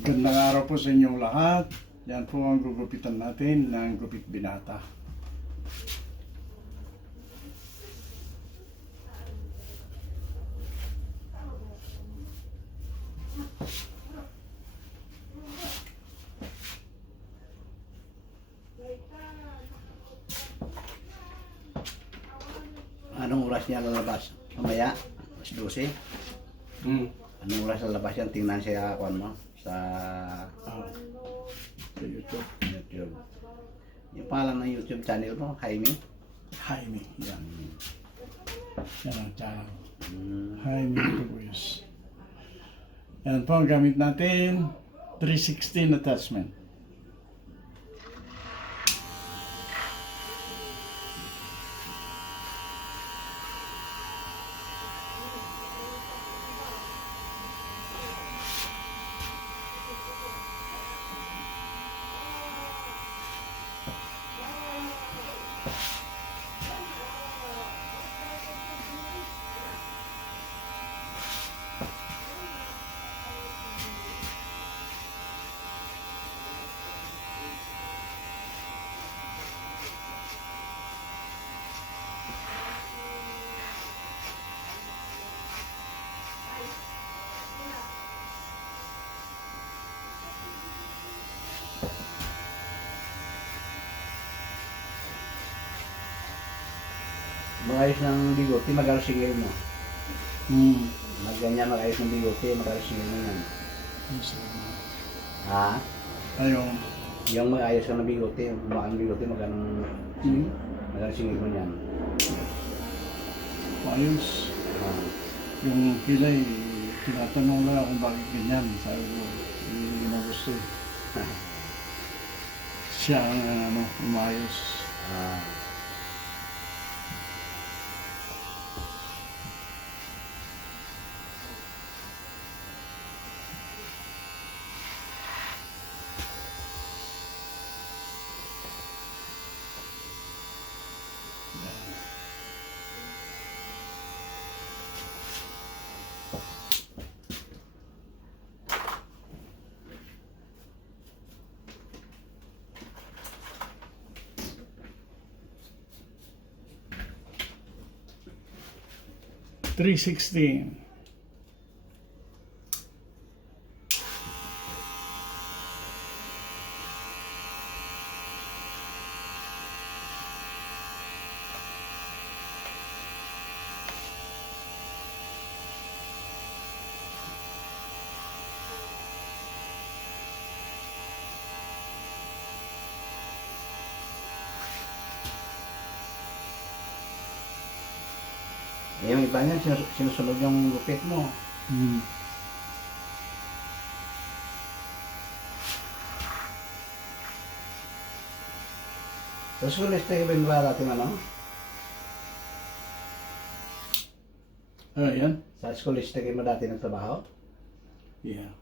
Gandang araw po sa inyong lahat. Yan po ang gugupitan natin ng gupit binata. Anong oras niya lalabas? Mamaya? Mas 12? Anong oras lalabas yan? Tingnan siya kuan mo sa Sa YouTube. YouTube. Yung pangalan ng YouTube channel mo, Jaime? Jaime. Yan. Yan ang channel. Hmm. Jaime Cruz. Yan po ang gamit natin. 316 attachment. Mag-ayos ng bigote, magkano singil mo? Ganyan mag-ayos ng bigote, magkano singil mo yan? Ha? Ayun. Yung mag-ayos ka ng bigote, bumaang bigote, magkano singil mo yan? Ayos. Yung kilay, tinatanong lang kung bakit ganyan. Sabi ko, hindi mo gusto eh. Siya ang umayos. Three 16. Yung iba niyan, sinusunod yung gupit mo. Sa school, stable ba natin ano? Yan? Sa school, stable mo dati ng trabaho? Yeah.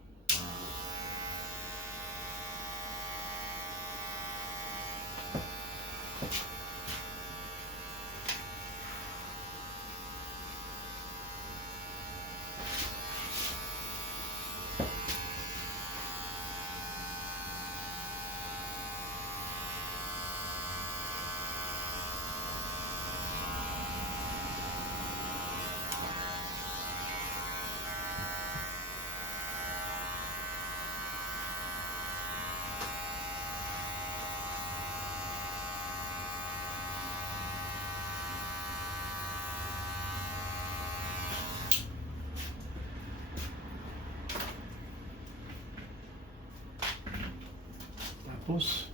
Tapos,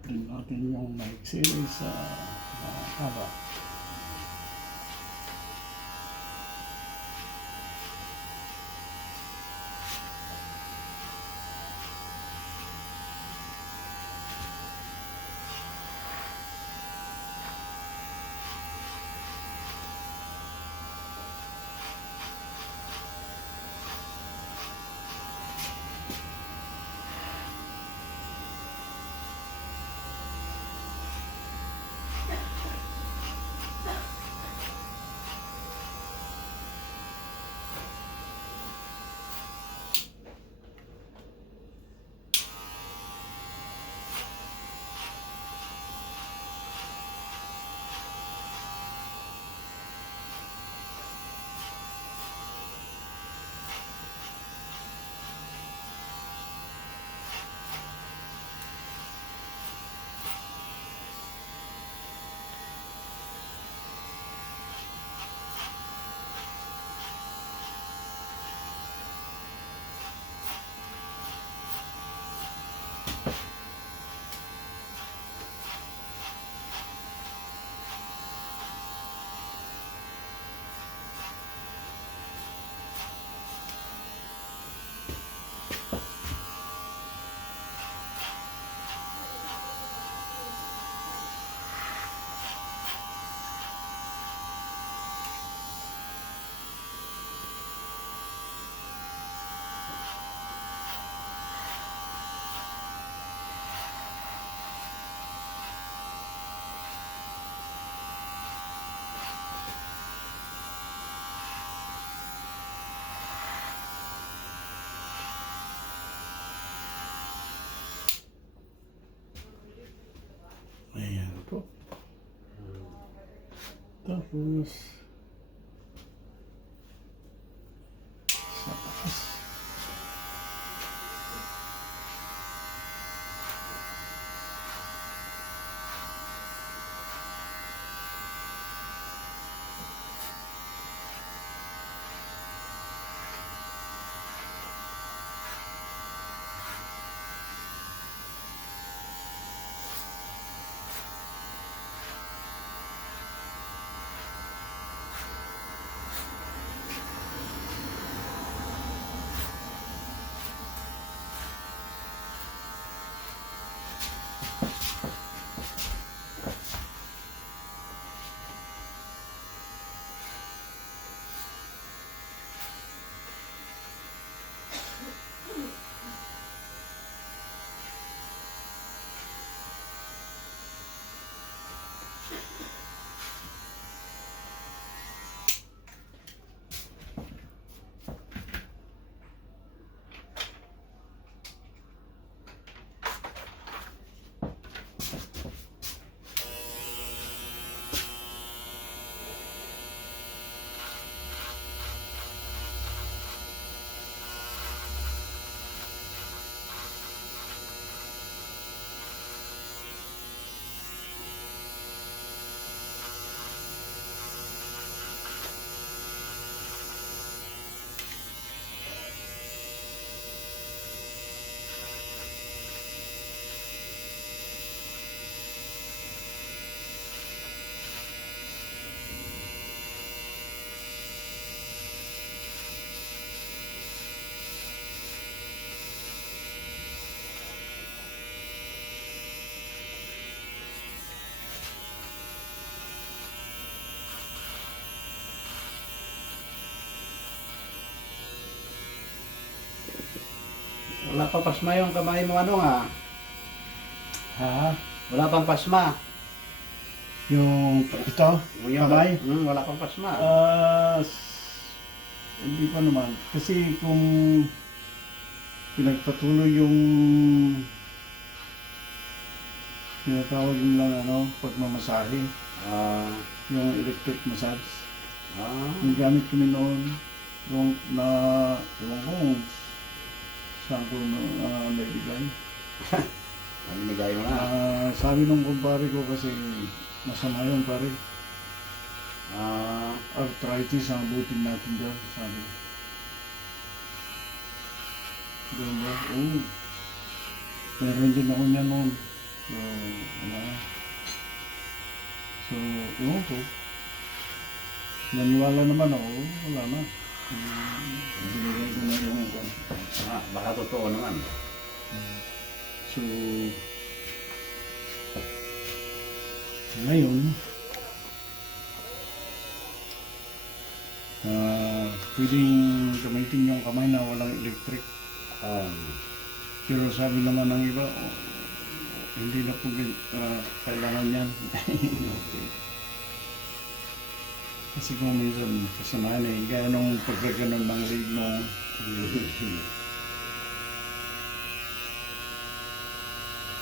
trim natin yung maiksi sa haba. Tapos, sa taas. Wala pa pasma yung kamay mo ano nga. Ha? Wala pang pasma. Yung ito? Kamay? Wala pang pasma. Hindi pa naman. Kasi kung pinagpatuloy yung tinatawag nilang pagmamasahe, yung electric massage. Yung gamit kami noon, yung ewan ko kung saan ko naibigay. Binigay mo na. Sabi nung kumpare ko kasi masama yun pare. Arthritis ang abutin natin dyan, sabi. Doon ba? Oo. Meron din ako niya noon. So, wala. So, ewan ko. Naniwala naman ako, wala na. Binigay ko na yung Baka totoo naman. So, ngayon, pwedeng gamitin yung kamay na walang electric. Pero sabi naman ng iba, hindi na po kailangan yan. Okay. Kasi kung minsan kasamahan gaya nung pagkaganon ng leg nung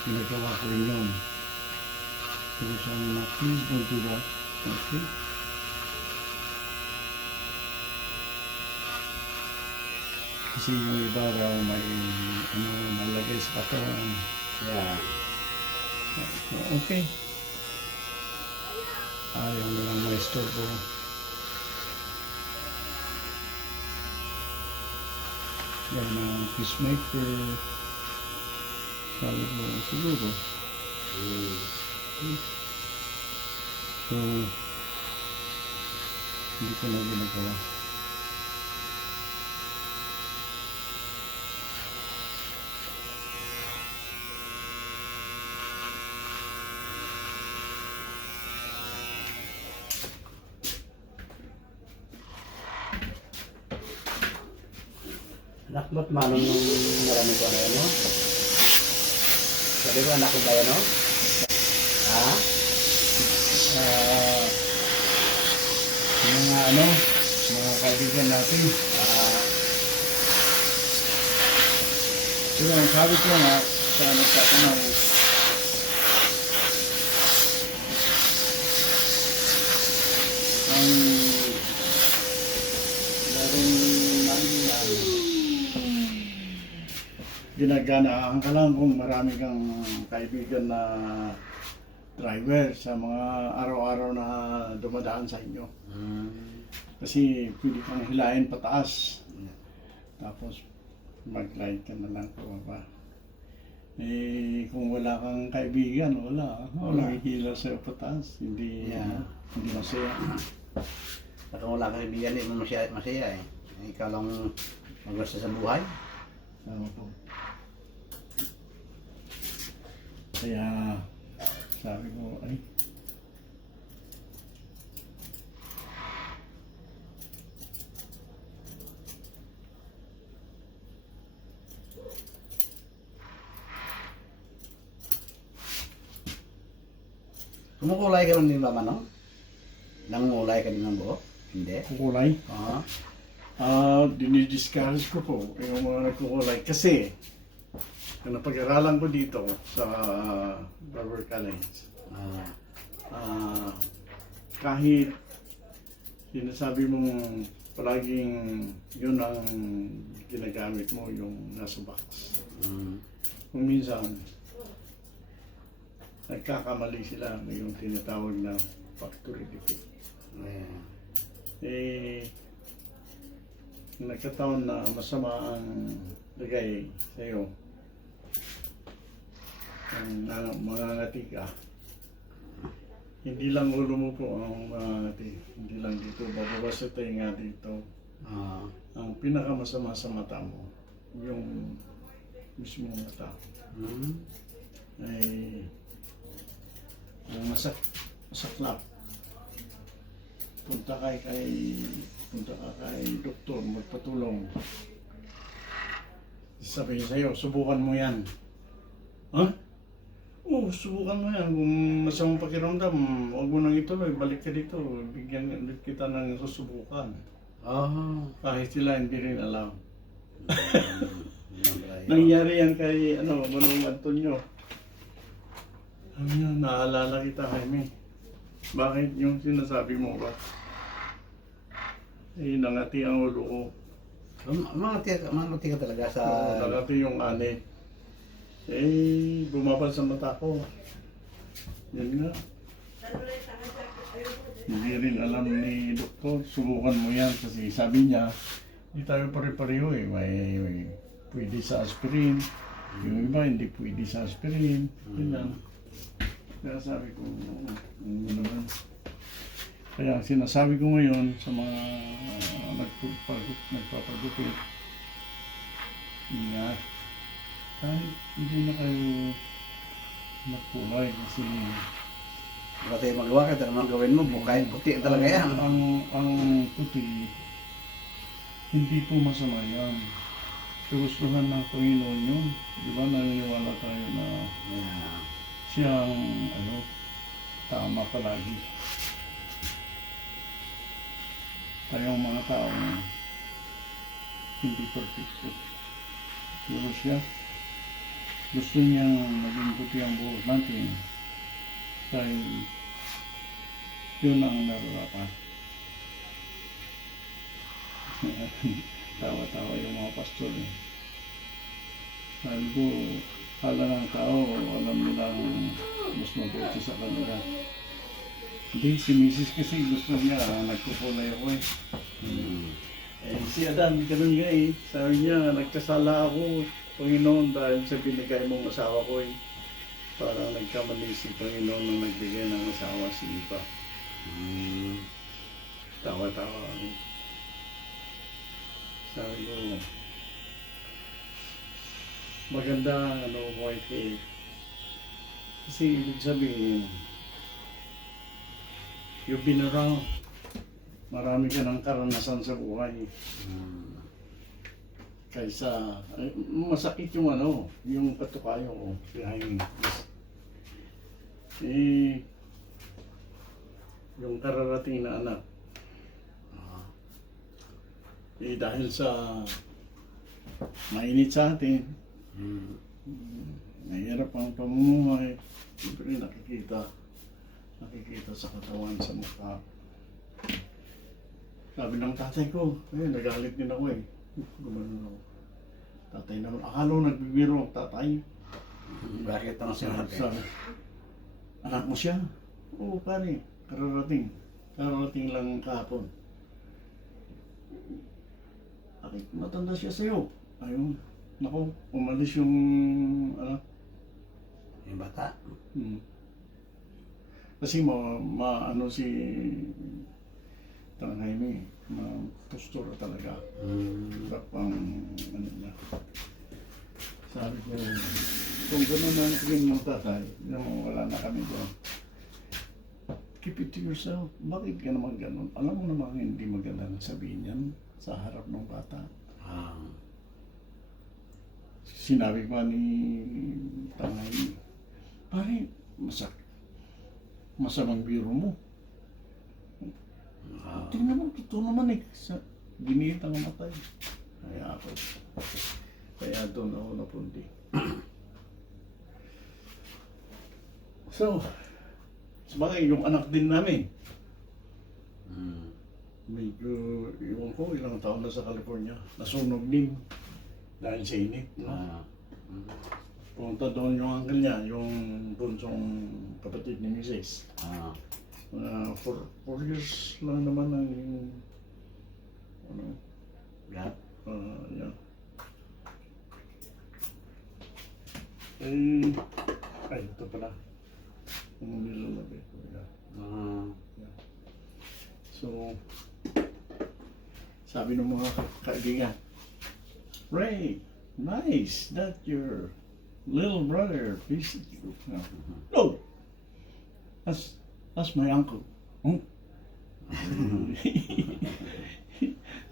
ginagawa ko rin yun. Pero sabi na, please don't do that. Okay? Kasi yung iba raw may nalagay sa katawan. Yeah. Okay. Ayaw nilang may istorbo. Yan ang peacemaker. Sabi ko, siguro. So, hindi ko na ginagawa. Anak mo't manong nung marami ko na yan, no? Sabi ko, anak ko ba yan, no? Ha? Mga kaibigan natin. Pero ang sabi ko nga, sa nagtatanong, ginaganaan ka lang kung marami kang kaibigan na driver sa mga araw-araw na dumadaan sa inyo. Kasi pwede kang hilahin pataas. Tapos mag-glide ka na lang pababa. Eh, kung wala kang kaibigan, wala. Walang hihila sa'yo pataas. Hindi, hindi masaya. Saka wala kang kaibigan, hindi mo masaya eh. Ikaw lang magusto sa buhay. Tama po. Kaya, sabi ko, ay, Kumukulay ka man din ba, Manong? Nangungulay ka din ng buhok? Hindi? kukulay. Oo. Dinidiscourage ko po yung mga nagkukulay kasi yung napag-aralan ko dito sa Barber College, kahit sinasabi mong palaging yun ang ginagamit mo, yung nasa box. Kung minsan, nagkakamali sila yung tinatawag na factory defect. Nagkataon na masama ang lagay sa'yo. Ang mga ngati ka. Hindi lang ulo mo po ang mga ngati. Hindi lang dito. Bababa sa tenga dito. Ang pinakamasama sa mata mo, yung mismo mata. Ay yung masaklap. Punta ka kay doktor, magpatulong. Sabihin sa'yo, subukan mo yan. Ha? Oo, subukan mo yan. Kung masamang pakiramdam, huwag mo nang ituloy, balik ka dito. Bigyan ulit kita ng susubukan. Kahit sila hindi rin alam. Nangyari yan kay Manong Antonio. Sabi niya, naalala kita, Jaime. Bakit yung sinasabi mo ba? Eh, nangati ang ulo ko. Mangati ka talaga sa... Nangati yung ani. Eh, bumabal sa mata ko. Yan nga. Hindi rin alam ni doktor, subukan mo yan kasi sabi niya, hindi tayo pare-pareho eh. May pwede sa aspirin, yung iba hindi pwede sa aspirin. Yun lang. Kaya sabi ko, naman. Kaya sinasabi ko ngayon sa mga nagpapagupit, ingat. Kahit hindi na kayo magkulay kasi Wala tayo magawa ka, talagang gawin mo, bukay, puti talaga yan. ang puti, hindi po masama yan. Gustuhan ng Panginoon yun. Di ba naniniwala tayo na siyang tama palagi. Tayong mga tao hindi perfecto. Pero siya, gusto niyang maging puti ang buhok natin dahil yun ang nararapat. Tawa-tawa yung mga pastor eh. Sabi ko, kala ng tao, alam nilang mas mabuti sa kanila. Hindi, si Mrs. kasi gusto niya, nagkukulay ako eh. Eh, si Adan, ganun nga eh. Sabi niya, nagkasala ako, Panginoon, dahil sa binigay mong asawa ko eh. Parang nagkamali si Panginoon nang nagbigay ng asawa si Ipa. Tawa-tawa ako. Sabi ko, maganda white hair. Kasi ibig sabihin, you've been around. Marami ka ng karanasan sa buhay. Kaysa, masakit yung yung katukayo ko. Behind yung kararating na anak. Dahil sa mainit sa atin, nahirap ang pamumuhay, siyempre nakikita sa katawan, sa mukha. Sabi ng tatay ko, nagalit din ako eh. Gumanon ako. tatay naman. Akala ko nagbibiro ang tatay. Bakit ang sinabi? Sabi, anak mo siya? Oo, pare. Kararating. Kararating lang kahapon. Bakit matanda siya sa'yo? Ayun. Naku, umalis yung anak. Yung bata. Hmm. Kasi ano si Tanghaymi, postura talaga. Sarap ang ano niya. Sabi ko, kung gano'n na tingin mo tatay, wala na kami doon. Keep it to yourself. Bakit ka naman gano'n? Alam mo naman hindi maganda na sabihin yan sa harap ng bata. Sinabi pa ni Tanghaymi, pare, masamang biro mo. Tingnan mo, totoo naman eh. Giniit ang matay. Kaya doon ako napunti. So, sabagay yung anak din namin. Medyo, iwan ko, ilang taon na sa California. Nasunog din. Dahil sa init. Punta doon yung uncle niya, yung bunsong kapatid ni Mrs. 4 years lang naman ang ano, Yeah. yeah. Ay, ito pala. Ang nila labi ko, yeah. Yeah. So, sabi ng mga kaibigan, Ray, nice that your little brother visited you. No, that's my uncle. Hmm?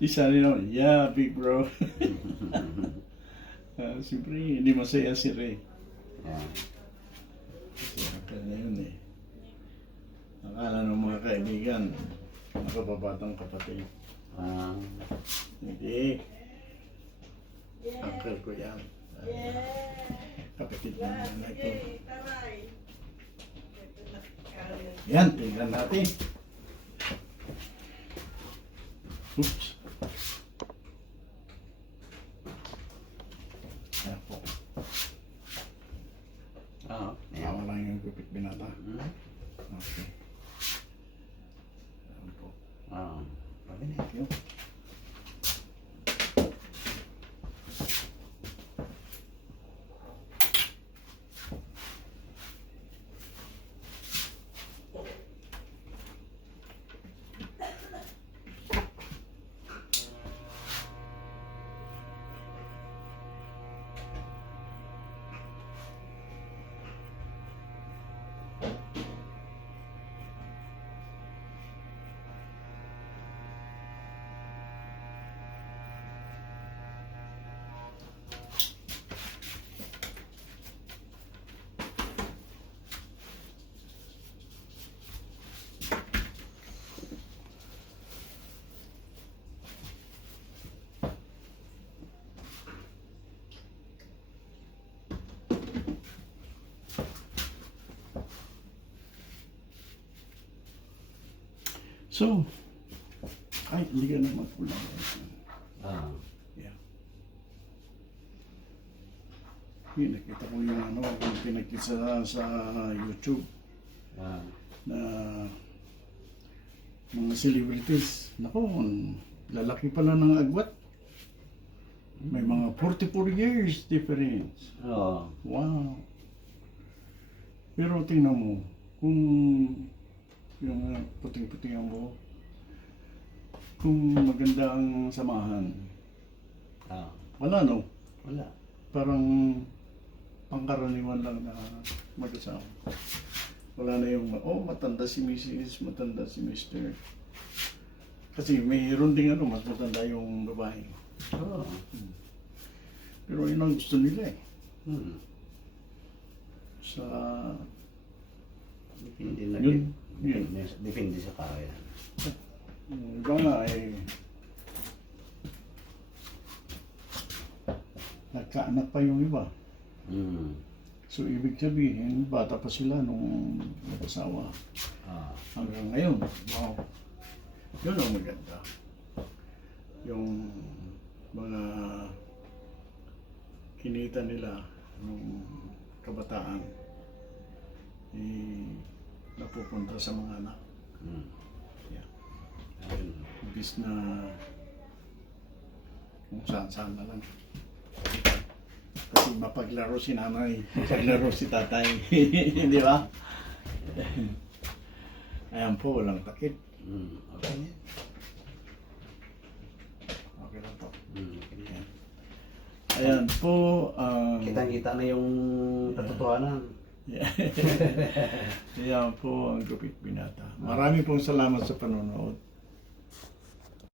Di sabi naman, yeah, big bro. Siyempre, hindi masaya si Ray. Kasi uncle niya yun eh. Akala ng mga kaibigan, nakababatang kapatid. Hindi. Uncle ko yan. Kapatid ng nanay ko. Yan, tingnan natin. Oops. Ayan po. Tama lang yung gupit binata. Okay. Ayan po. Thank you. So, ay, hindi ka na magpulang. Yeah. Yun, nakita ko yung ano, yung pinagkita sa YouTube na mga celebrities. Naku, lalaki pala ng agwat. May mga 44 years difference. Wow. Pero tingnan mo, kung yung puting-puting ang buhok, kung maganda ang samahan, wala no? Wala. Parang pangkaraniwan lang na mag-asawa. Wala na yung, matanda si Mrs., matanda si Mr. Kasi mayroon ding mas matanda yung babae. Pero yun ang gusto nila eh. Sa... Depende na Yun. Depende sa kaya. Yung iba nga eh, nagkaanak pa yung iba. So ibig sabihin, bata pa sila nung nag-asawa. Hanggang ngayon, wow. Yun ang maganda. Yung mga kinita nila nung kabataan, napupunta sa mga anak. Yeah. Ayun. Imbis na kung saan-saan na lang. Kasi mapaglaro si nanay, mapaglaro si tatay. Di ba? Ayan po, walang takip. Okay. Okay lang po. Okay. Ayan po. Kitang-kita na yung katotohanan. Ayan po ang Gupit Binata. Marami pong salamat sa panonood.